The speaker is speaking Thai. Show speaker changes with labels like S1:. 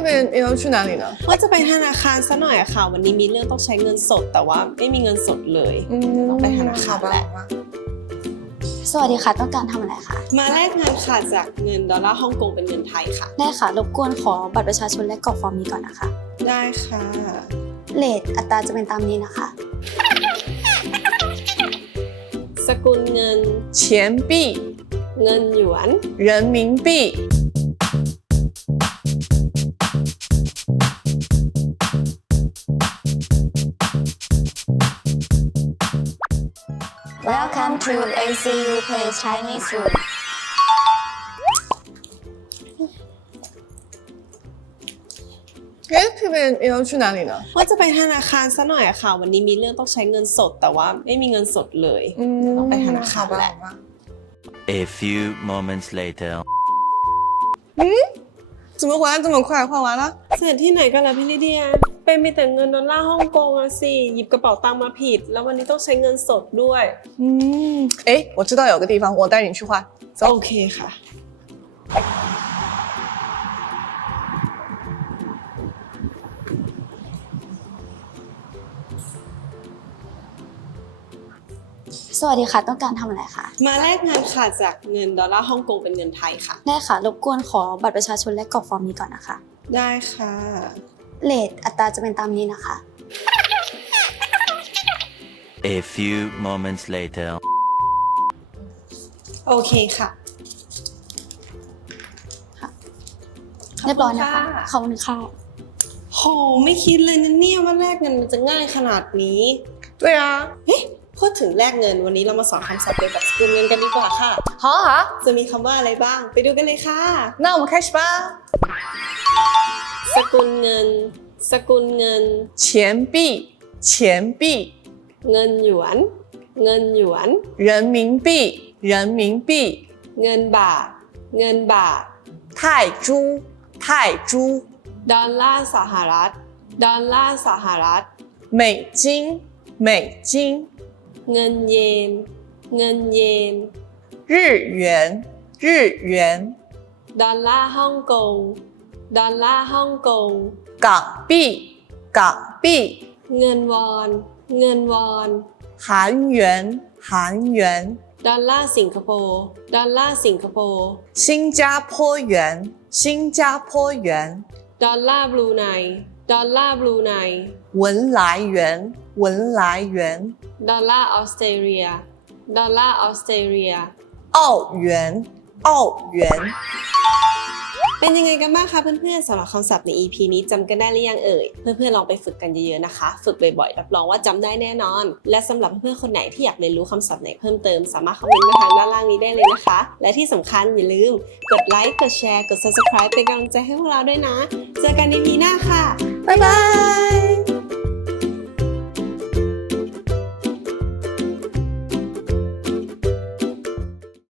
S1: 这边你要去哪里呢？
S2: ว่าจะไปธนาคารซะหน่อยอะค่ะวันนี้มีเรื่องต้องใช้เงินสดแต่ว่าไม่มีเงินสดเลยต้องไปธนาคารแหละ
S3: สวัสดีค่ะต้องการทำอะไรคะ
S2: มาแลกเงินค่ะจากเงินดอลลาร์ฮ่องกงเป็นเงินไทยค่ะ
S3: ได้ค่ะรบกวนขอบัตรประชาชนและกรอกฟอร์มนี้ก่อนนะคะ
S2: ได้ค่ะ
S3: เรทอัตราจะเป็นตามนี้นะคะ
S2: สกุลเงิน
S1: 钱币、
S2: เงินหยวน
S1: 人民币。
S3: Welcome to ACU Play Chinese Room
S1: 这边你要去哪里呢？
S2: ว่าจะไปธนาคารซะหน่อยอะค่ะวันนี้มีเรื่องต้องใช้เงินสดแต่ว่าไม่มีเงินสดเลยต้องไปธนาคารแหละ
S4: A few moments later.
S1: 怎么还这么快？还完了？
S2: เสร็จที่ไหนกันล่ะพี่ลิเดียเป็นมีแต่เงินดอลลาร์ฮ่องกงอะสิหยิบกระเป๋าตังค์มาผิด แล้ววันนี้ต้องใช้เงินสดด้วย
S1: 哎，我知道有个地方，我带你去换。走。
S2: โอเคค่ะ
S3: สวัสดีค่ะต้องการทำอะไรคะ
S2: มาแลกเงินค่ะจากเงินดอลลาร์ฮ่องกงเป็นเงินไทยค่ะ
S3: ได้ค่ะรบกวนขอบัตรประชาชนและกรอกฟอร์มนี้ก่อนนะคะ
S2: ได้ค่ะ
S3: เรทอัตราจะเป็นตามนี้นะคะ
S4: A few moments later.
S2: โอเคค่ะ
S3: เรียบร้อยนะคะ ขอบคุณค่ะ
S2: โหไม่คิดเลยนะเนี่ยว่าแลกเงินมันจะง่ายขนาดนี้
S1: 对啊，
S2: เฮ้ยพูดถึงแลกเงินวันนี้เรามาสอนคำศัพท์เกี่ยวกับสกุลเงินกันดีกว่าค่ะ
S1: 好啊好啊，
S2: จะมีคำว่าอะไรบ้าง ไปดูกันเลยค่ะ
S1: 那我们开始吧。
S2: สกุลเงิน สกุลเงิน
S1: 钱币、钱币、
S2: เงินหยวน เงินหยวน
S1: 人民币、人民币、
S2: เงินบาท เงินบาท
S1: 泰铢、泰铢、
S2: ดอลลาร์สหรัฐ ดอลลาร์สหรัฐ
S1: 美金、美金、
S2: เงินเยน เงินเยน
S1: 日元、日元、
S2: ดอลลาร์ฮ่องกง ดอลลาร์ฮ่องกง
S1: 港币、港币、
S2: เงินวอน เงินวอน
S1: 韩元、韩元、
S2: ดอลลาร์สิงคโปร์ ดอลลาร์สิงคโปร์
S1: 新加坡元、新加坡元、
S2: ดอลลาร์บรูไน ดอลลาร์บรูไน
S1: 文莱元、文莱元、
S2: ดอลลาร์ออสเตรเลีย ดอลลาร์ออสเตรเลีย
S1: 澳元、澳元。
S2: เป็นยังไงกันบ้างคะเพื่อนๆสำหรับคำศัพท์ใน EP นี้จำกันได้หรือยังเอ่ย เพื่อนๆลองไปฝึกกันเยอะๆนะคะ ฝึกบ่อยๆรับรองว่าจำได้แน่นอน และสำหรับเพื่อนๆคนไหนที่อยากเรียนรู้คำศัพท์ไหนเพิ่มเติมสามารถคอมเมนต์มาทางด้านล่างนี้ได้เลยนะคะ และที่สำคัญอย่าลืมกดไลค์กดแชร์กด subscribe เป็นกำลังใจให้พวกเราด้วยนะ เจอกันใน EP หน้าค่ะ
S1: 拜拜。